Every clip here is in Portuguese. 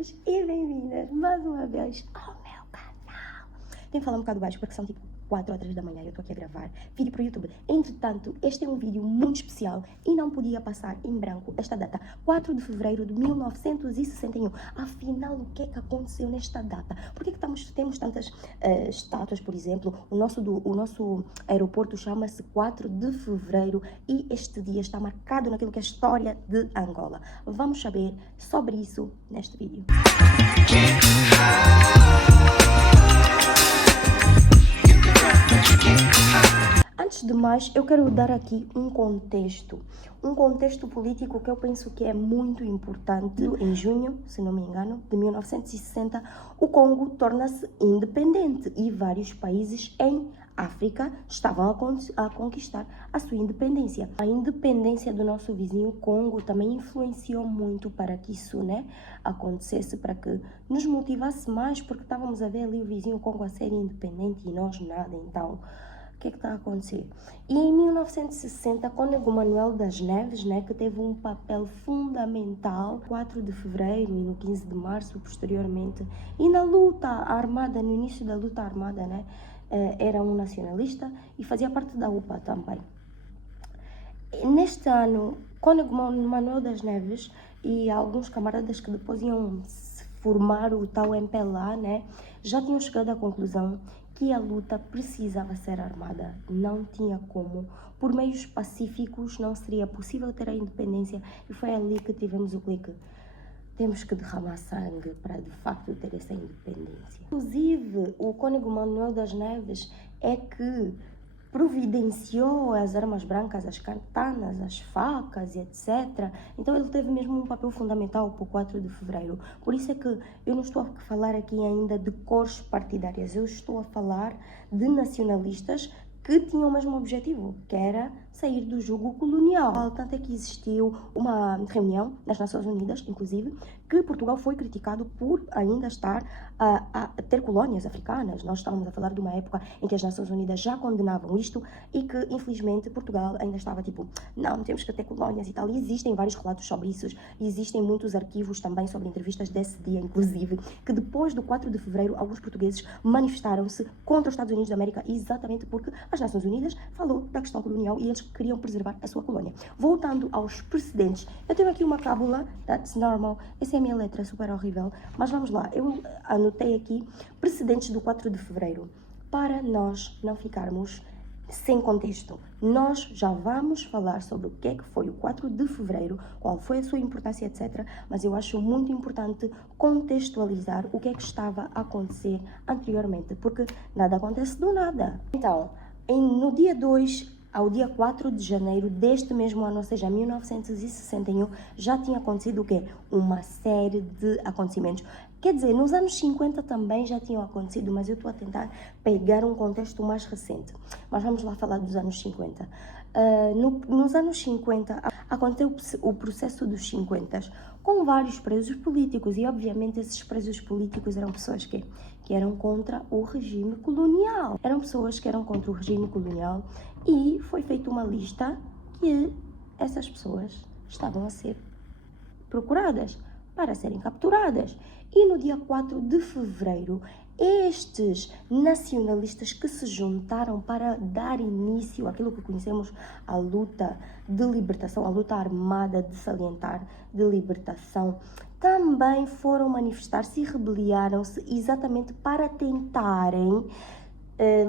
bem-vindos e bem-vindas mais uma vez ao meu canal. Tenho que falar um bocado baixo porque são tipo 4 ou 3 da manhã e eu estou aqui a gravar vídeo para o YouTube. Entretanto, este é um vídeo muito especial e não podia passar em branco esta data, 4 de fevereiro de 1961. Afinal, o que é que aconteceu nesta data? Por que é que temos tantas estátuas, por exemplo? O nosso aeroporto chama-se 4 de fevereiro e este dia está marcado naquilo que é a história de Angola. Vamos saber sobre isso neste vídeo. Antes de mais, eu quero dar aqui um contexto político que eu penso que é muito importante. Em junho, se não me engano, de 1960, o Congo torna-se independente e vários países em África estavam a conquistar a sua independência. A independência do nosso vizinho Congo também influenciou muito para que isso, acontecesse, para que nos motivasse mais, porque estávamos a ver ali o vizinho Congo a ser independente e nós nada, então o que é que está a acontecer? E em 1960, Cônego Manuel das Neves, que teve um papel fundamental, 4 de fevereiro e no 15 de março, posteriormente, e na luta armada, no início da luta armada, era um nacionalista e fazia parte da UPA também. Neste ano, Cônego Manuel das Neves e alguns camaradas que depois iam formar o tal MPLA, já tinham chegado à conclusão que a luta precisava ser armada. Não tinha como. Por meios pacíficos não seria possível ter a independência e foi ali que tivemos o clique. Temos que derramar sangue para de facto ter essa independência. Inclusive, o Cônego Manuel das Neves é que providenciou as armas brancas, as katanas, as facas, etc. Então ele teve mesmo um papel fundamental para o 4 de fevereiro. Por isso é que eu não estou a falar aqui ainda de cores partidárias, eu estou a falar de nacionalistas que tinham o mesmo objetivo, que era sair do jugo colonial. Tanto é que existiu uma reunião nas Nações Unidas, inclusive, que Portugal foi criticado por ainda estar a ter colónias africanas. Nós estávamos a falar de uma época em que as Nações Unidas já condenavam isto e que, infelizmente, Portugal ainda estava tipo, não, temos que ter colónias e tal. E existem vários relatos sobre isso, existem muitos arquivos também sobre entrevistas desse dia, inclusive, que depois do 4 de fevereiro, alguns portugueses manifestaram-se contra os Estados Unidos da América exatamente porque as Nações Unidas falou da questão colonial e eles queriam preservar a sua colônia. Voltando aos precedentes, eu tenho aqui uma cábula, that's normal, essa é a minha letra super horrível, mas vamos lá, eu anotei aqui precedentes do 4 de fevereiro, para nós não ficarmos sem contexto. Nós já vamos falar sobre o que é que foi o 4 de fevereiro, qual foi a sua importância, etc. Mas eu acho muito importante contextualizar o que é que estava a acontecer anteriormente, porque nada acontece do nada. Então, no dia 2 ao dia 4 de janeiro deste mesmo ano, ou seja, 1961, já tinha acontecido o quê? Uma série de acontecimentos. Quer dizer, nos anos 50 também já tinham acontecido, mas eu estou a tentar pegar um contexto mais recente. Mas vamos lá falar dos anos 50. Nos anos 50, aconteceu o processo dos 50, com vários presos políticos, e obviamente esses presos políticos eram pessoas que eram contra o regime colonial. Eram pessoas que eram contra o regime colonial e foi feita uma lista que essas pessoas estavam a ser procuradas para serem capturadas. E no dia 4 de fevereiro, estes nacionalistas que se juntaram para dar início àquilo que conhecemos a luta de libertação, a luta armada de salientar de libertação, também foram manifestar-se e rebeliaram-se exatamente para tentarem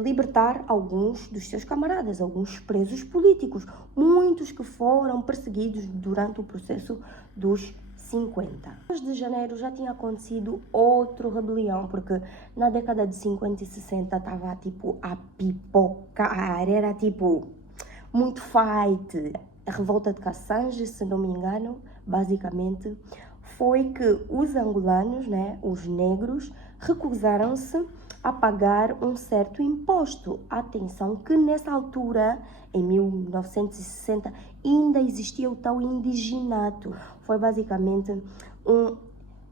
libertar alguns dos seus camaradas, alguns presos políticos, muitos que foram perseguidos durante o processo dos 50. De janeiro já tinha acontecido outro rebelião, porque na década de 50 e 60 estava tipo a pipocar, era tipo muito fight. A revolta de Cassange, se não me engano, basicamente foi que os angolanos, os negros, recusaram-se a pagar um certo imposto. Atenção que nessa altura, em 1960, ainda existia o tal indiginato. Foi basicamente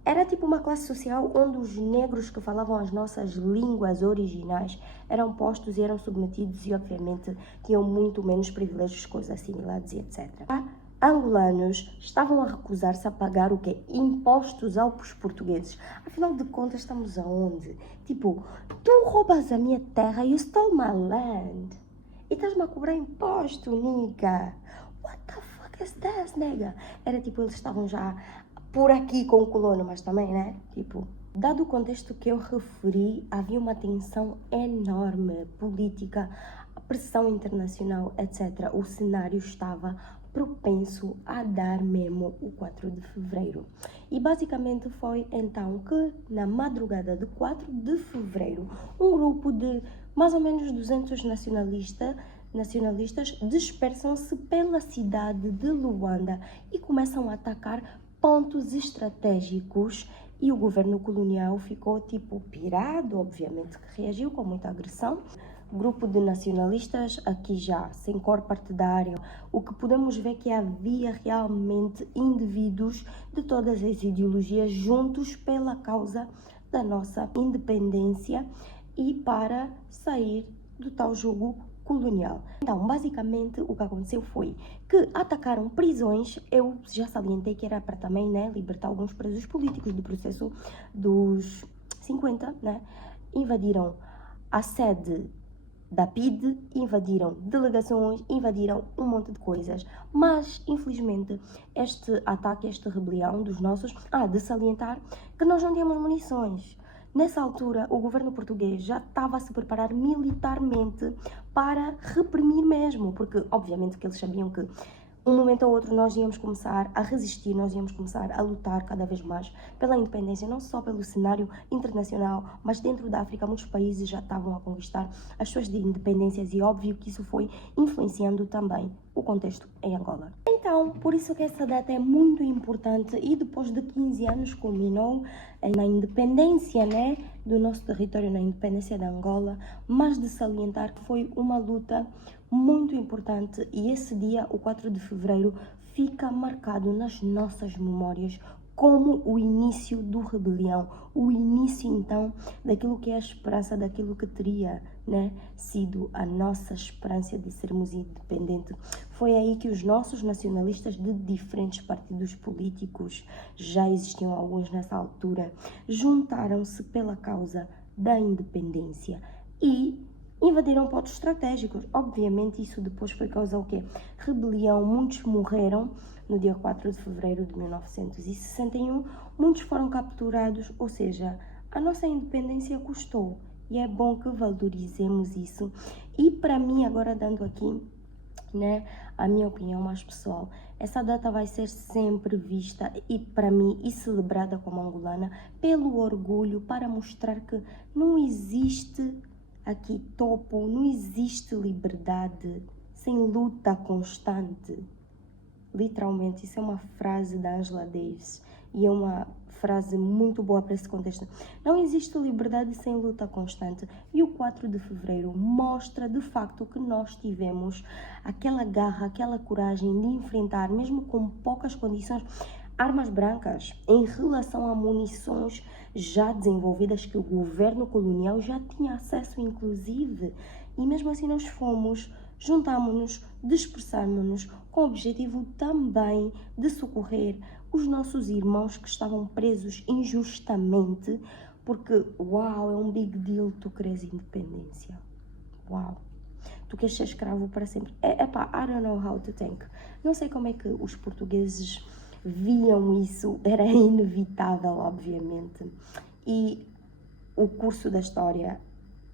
era tipo uma classe social onde os negros que falavam as nossas línguas originais eram postos e eram submetidos e obviamente tinham muito menos privilégios que os assimilados e etc. angolanos estavam a recusar-se a pagar o quê? Impostos aos portugueses. Afinal de contas, estamos aonde? Tipo, tu roubas a minha terra, you stole my land. E estás-me a cobrar imposto, nigga. What the fuck is this, nega? Era tipo, eles estavam já por aqui com o colono, mas também, né? Tipo, dado o contexto que eu referi, havia uma tensão enorme política, pressão internacional, etc. O cenário estava propenso a dar mesmo o 4 de fevereiro. E basicamente foi então que, na madrugada de 4 de fevereiro, um grupo de mais ou menos 200 nacionalistas dispersam-se pela cidade de Luanda e começam a atacar pontos estratégicos, e o governo colonial ficou tipo pirado, obviamente que reagiu com muita agressão. Grupo de nacionalistas, aqui já sem cor partidário, o que podemos ver que havia realmente indivíduos de todas as ideologias juntos pela causa da nossa independência e para sair do tal jugo colonial. Então, basicamente, o que aconteceu foi que atacaram prisões. Eu já salientei que era para também, né, libertar alguns presos políticos do processo dos 50, né? Invadiram a sede da PIDE, invadiram delegações, invadiram um monte de coisas. Mas, infelizmente, este ataque, esta rebelião dos nossos... de salientar que nós não tínhamos munições. Nessa altura, o governo português já estava a se preparar militarmente para reprimir mesmo, porque obviamente que eles sabiam que um momento ou outro nós íamos começar a resistir, nós íamos começar a lutar cada vez mais pela independência, não só pelo cenário internacional, mas dentro da África muitos países já estavam a conquistar as suas independências e óbvio que isso foi influenciando também o contexto em Angola. Então, por isso que essa data é muito importante e depois de 15 anos culminou na independência, né, do nosso território, na independência da Angola, mas de salientar que foi uma luta muito importante e esse dia, o 4 de fevereiro, fica marcado nas nossas memórias como o início do rebelião, o início então daquilo que é a esperança, daquilo que teria, né, sido a nossa esperança de sermos independentes. Foi aí que os nossos nacionalistas de diferentes partidos políticos, já existiam alguns nessa altura, juntaram-se pela causa da independência e invadiram pontos estratégicos. Obviamente isso depois foi causa o quê? Rebelião, muitos morreram no dia 4 de fevereiro de 1961, muitos foram capturados, ou seja, a nossa independência custou e é bom que valorizemos isso. E para mim, agora dando aqui, né, a minha opinião mais pessoal, essa data vai ser sempre vista e para mim e celebrada como angolana pelo orgulho, para mostrar que não existe aqui topo, não existe liberdade sem luta constante. Literalmente, isso é uma frase da Angela Davis e é uma frase muito boa para esse contexto. Não existe liberdade sem luta constante e o 4 de fevereiro mostra de facto que nós tivemos aquela garra, aquela coragem de enfrentar, mesmo com poucas condições, armas brancas em relação a munições já desenvolvidas que o governo colonial já tinha acesso inclusive, e mesmo assim nós fomos, juntámonos-nos, dispersámonos-nos com o objetivo também de socorrer os nossos irmãos que estavam presos injustamente, porque uau, é um big deal tu queres independência, uau, tu queres ser escravo para sempre, epá, I don't know how to think, não sei como é que os portugueses viam isso, era inevitável, obviamente. E o curso da história,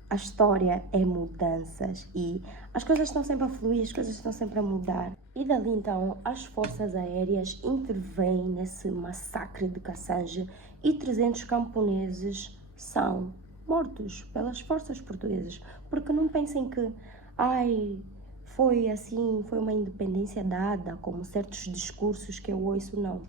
a história é mudanças e as coisas estão sempre a fluir, as coisas estão sempre a mudar. E dali então, as forças aéreas intervêm nesse massacre de Cassange e 300 camponeses são mortos pelas forças portuguesas. Porque não pensem que, foi assim, foi uma independência dada, como certos discursos que eu ouço, não.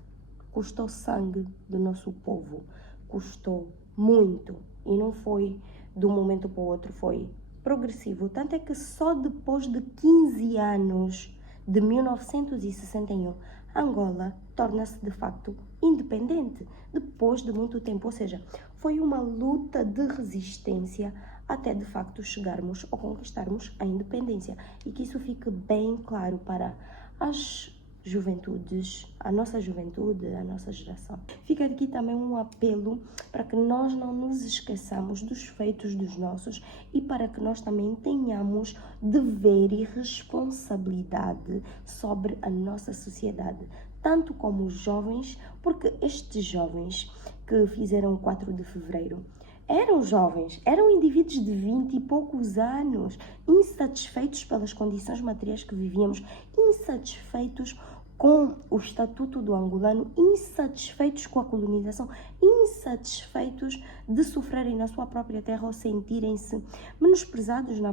Custou sangue do nosso povo, custou muito e não foi de um momento para o outro, foi progressivo. Tanto é que só depois de 15 anos, de 1961, Angola torna-se de facto independente, depois de muito tempo, ou seja, foi uma luta de resistência até de facto chegarmos ou conquistarmos a independência. E que isso fique bem claro para as juventudes, a nossa juventude, a nossa geração. Fica aqui também um apelo para que nós não nos esqueçamos dos feitos dos nossos e para que nós também tenhamos dever e responsabilidade sobre a nossa sociedade, tanto como os jovens, porque estes jovens que fizeram o 4 de fevereiro eram jovens, eram indivíduos de 20 e poucos anos, insatisfeitos pelas condições materiais que vivíamos, insatisfeitos com o estatuto do angolano, insatisfeitos com a colonização, insatisfeitos de sofrerem na sua própria terra ou sentirem-se menosprezados na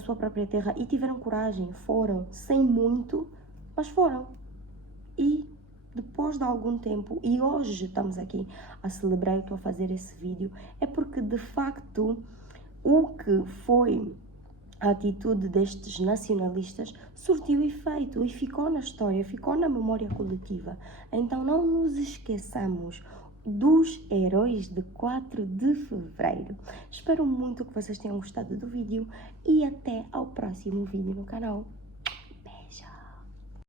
sua própria terra, e tiveram coragem, foram, sem muito, mas foram. E depois de algum tempo, e hoje estamos aqui a celebrar, eu estou a fazer esse vídeo, é porque de facto o que foi a atitude destes nacionalistas surtiu efeito e ficou na história, ficou na memória coletiva. Então não nos esqueçamos dos heróis de 4 de fevereiro. Espero muito que vocês tenham gostado do vídeo e até ao próximo vídeo no canal.